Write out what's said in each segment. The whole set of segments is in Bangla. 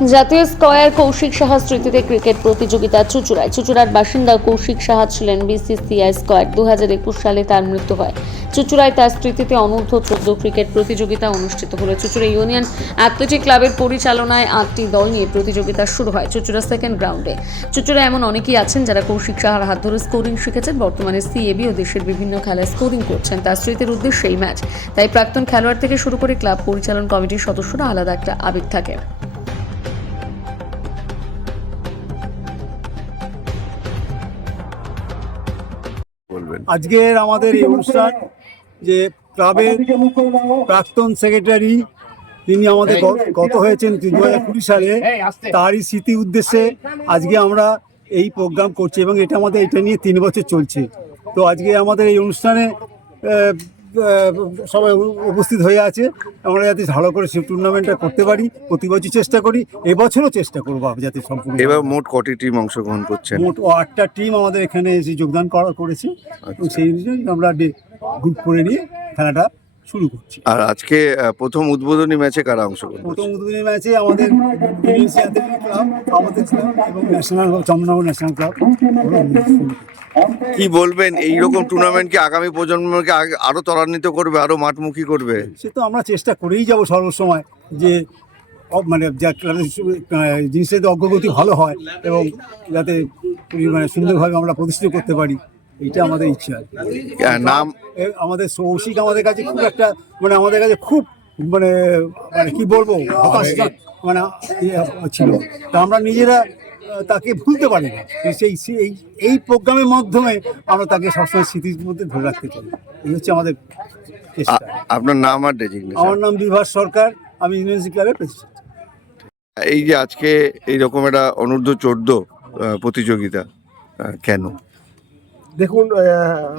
জাতীয় স্কয়ার কৌশিক সাহা স্মৃতিতে ক্রিকেট প্রতিযোগিতা চুচুড়ায়। চুচুড়ার বাসিন্দা কৌশিক সাহা ছিলেন বিসিসিআই স্কয়ার। দু একুশ সালে তার মৃত্যু হয়। চুচুড়ায় তার স্মৃতিতে অনূর্ধ্ব চোদ্দ ক্রিকেট প্রতিযোগিতা অনুষ্ঠিত হলো। চুচুড়া ইউনিয়ন অ্যাথলেটিক ক্লাবের পরিচালনায় আটটি দল নিয়ে প্রতিযোগিতা শুরু হয় চুচুড়া সেকেন্ড গ্রাউন্ডে। চুচুড়া এমন অনেকেই আছেন যারা কৌশিক সাহার হাত ধরে স্কোরিং শিখেছেন। বর্তমানে সিএবি ও দেশের বিভিন্ন খেলায় স্কোরিং করছেন। তার স্মৃতির উদ্দেশ্যে এই ম্যাচ তাই প্রাক্তন খেলোয়াড় থেকে শুরু করে ক্লাব পরিচালন কমিটির সদস্যরা আলাদা একটা আবেগ থাকে বলবেন আজকের আমাদের এই অনুষ্ঠান যে ক্লাবের প্রাক্তন সেক্রেটারি, তিনি আমাদের গত হয়েছেন দু হাজার কুড়ি সালে। তারই স্মৃতি উদ্দেশ্যে আজকে আমরা এই প্রোগ্রাম করছি এবং এটা আমাদের, এটা নিয়ে তিন বছর চলছে। তো আজকে আমাদের এই অনুষ্ঠানে সবাই উপস্থিত হয়ে আছে। আমরা যাতে ভালো করে সেই টুর্নামেন্টটা করতে পারি প্রতি বছর চেষ্টা করি এবছরও চেষ্টা করব যাতে সম্পূর্ণ এবার মোট কটি টিম অংশগ্রহণ করছে মোট ও আটটা টিম আমাদের এখানে এসে যোগদান করা করেছে। এবং সেই অনুযায়ী আমরা গ্রুপ করে নিয়ে খেলাটা শুরু করছি। আর আজকে প্রথম উদ্বোধনী ম্যাচে কারা অংশগ্রহণ প্রথম উদ্বোধনী ম্যাচে আমাদের ক্লাব আমাদের ক্লাব এবং ন্যাশনাল চন্দ্রনগর ন্যাশনাল ক্লাব কি বলবেন? এই রকম টুর্নামেন্ট কি আগামী প্রজন্মকে আরও ত্বরান্বিত করবে আরও মাঠমুখী করবে? সে তো আমরা চেষ্টা করেই যাব সর্বসময় যে মানে জিনিসের যাতে অগ্রগতি ভালো হয় এবং যাতে মানে সুন্দরভাবে আমরা প্রতিষ্ঠিত করতে পারি। এইটা আমাদের ইচ্ছা নাম? আমাদের সৌশিক আমাদের কাছে খুব একটা মানে আমাদের কাছে খুব মানে মানে কি বলব হতাশ মানে ছিল। তা আমরা নিজেরা তাকে ভুলতে পারি না। সেই সেই- এই এই প্রোগ্রামের মাধ্যমে আমরা তাকে সবসময় স্মৃতির মধ্যে ধরে রাখতে চাই। এই হচ্ছে আমাদের চেষ্টা। আপনার নাম আর ডেজিগনেশন আমার নাম বিভাস সরকার আমি ইউনিভার্সিটি ক্লাবের প্রেসিডেন্ট এই যে আজকে এইরকম একটা অনূর্ধ্ব চোদ্দ প্রতিযোগিতা কেন?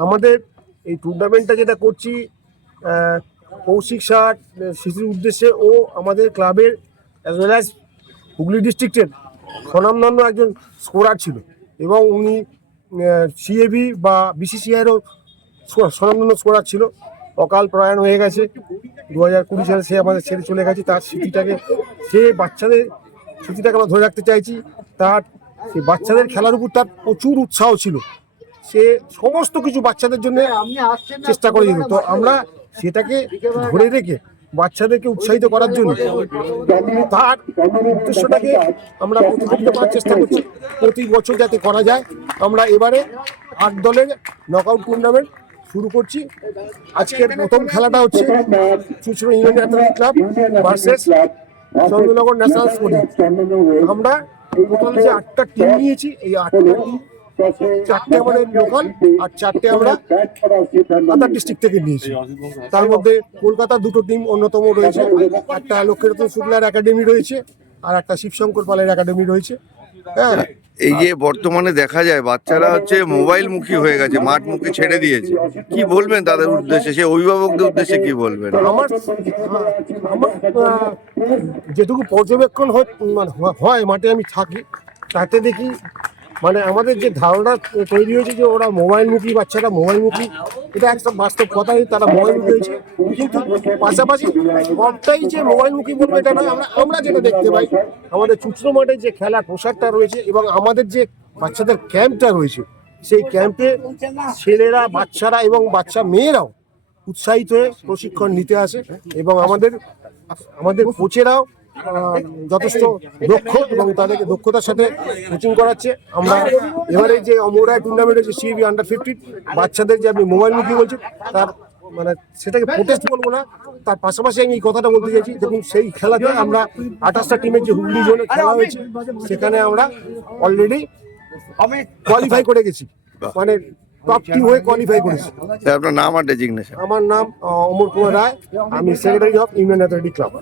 আমাদের এই টুর্নামেন্টটা যেটা করছি কৌশিক ষাট শিশুর উদ্দেশ্যে ও আমাদের ক্লাবের অ্যাজ ওয়েল অ্যাজ হুগলি ডিস্ট্রিক্টের স্বনামধন্য একজন স্কোরার ছিল এবং উনি সিএবি বা বিসিসিআইয়েরও স্বনামধন্য স্কোরার ছিল। অকাল প্রয়াণ হয়ে গেছে। দু হাজার কুড়ি সালে সে আমাদের ছেড়ে চলে গেছে। তার স্মৃতিটাকে, সে বাচ্চাদের স্মৃতিটাকে আমরা ধরে রাখতে চাইছি। তার, সে বাচ্চাদের খেলার উপর তার প্রচুর উৎসাহ ছিল। সে সমস্ত কিছু বাচ্চাদের জন্য চেষ্টা করে তো আমরা সেটাকে ধরে রেখে বাচ্চাদেরকে উৎসাহিত করার জন্য তার উদ্দেশ্যটাকে আমরা প্রতিফলিত করার চেষ্টা করছি। প্রতি বছর যাতে করা যায়, আমরা এবারে আট দলের নকআউট টুর্নামেন্ট শুরু করছি। আজকের প্রথম খেলাটা হচ্ছে Chuchura union athletic club versus Chandannagar national sporting আমরা টোটাল যে আটটা টিম নিয়েছি, এই আটটা টিম চারটে আমাদের লোকাল আর চারটে আমরা আদার ডিস্ট্রিক্ট থেকে নিয়েছি। তার মধ্যে কলকাতার দুটো টিম অন্যতম রয়েছে। একটা লক্ষ্মীরতন শুক্লার একাডেমি রয়েছে আর একটা শিবশঙ্কর পালের একাডেমি রয়েছে। হ্যাঁ। এই যে বর্তমানে দেখা যায় বাচ্চারা হচ্ছে মোবাইল মুখী হয়ে গেছে মাঠ মুখে ছেড়ে দিয়েছে। কি বলবেন তাদের উদ্দেশ্যে? সে অভিভাবকদের উদ্দেশ্যে কি বলবেন? আমার আমার যেটুকু পর্যবেক্ষণ হয় মানে হয় মাঠে আমি থাকি তাতে দেখি মানে আমাদের যে ধারণা তৈরি হয়েছে যে ওরা মোবাইলমুখী, বাচ্চারা মোবাইলমুখী, এটা একটা বাস্তব কথাই তারা মোবাইল মোবাইলমুখী হয়েছে। কিন্তু পাশাপাশি সবটাই যে মোবাইলমুখী বলবে এটা নয়, আমরা আমরা যেটা দেখতে পাই, আমাদের চুচরো মাঠে যে খেলার পোশাকটা রয়েছে এবং আমাদের যে বাচ্চাদের ক্যাম্পটা রয়েছে, সেই ক্যাম্পে ছেলেরা, বাচ্চারা এবং বাচ্চা মেয়েরাও উৎসাহিত হয়ে প্রশিক্ষণ নিতে আসে এবং আমাদের আমাদের কোচেরাও যথেষ্ট দক্ষ এবং তাদেরকে দক্ষতার সাথে কোচিং করাচ্ছে। আমরা এবারে যে অমরায় টুর্নামেন্ট হচ্ছে সিবি আন্ডার ফিফটিন বাচ্চাদের যে আপনি মোবাইল মুখী বলছেন তার মানে সেটাকে প্রোটেস্ট বলব না তার পাশাপাশি আমি এই কথাটা বলতে চাইছি দেখুন সেই খেলাতে আমরা আঠাশটা টিমের যে হুগলি জোনে খেলা হয়েছে সেখানে আমরা অলরেডি কোয়ালিফাই করে গেছি। মানে টপ টিম হয়ে কোয়ালিফাই করেছি। আপনার নাম আর ডেজিগনেশন আমার নাম অমর কুমার রায় আমি secretary of union athletic club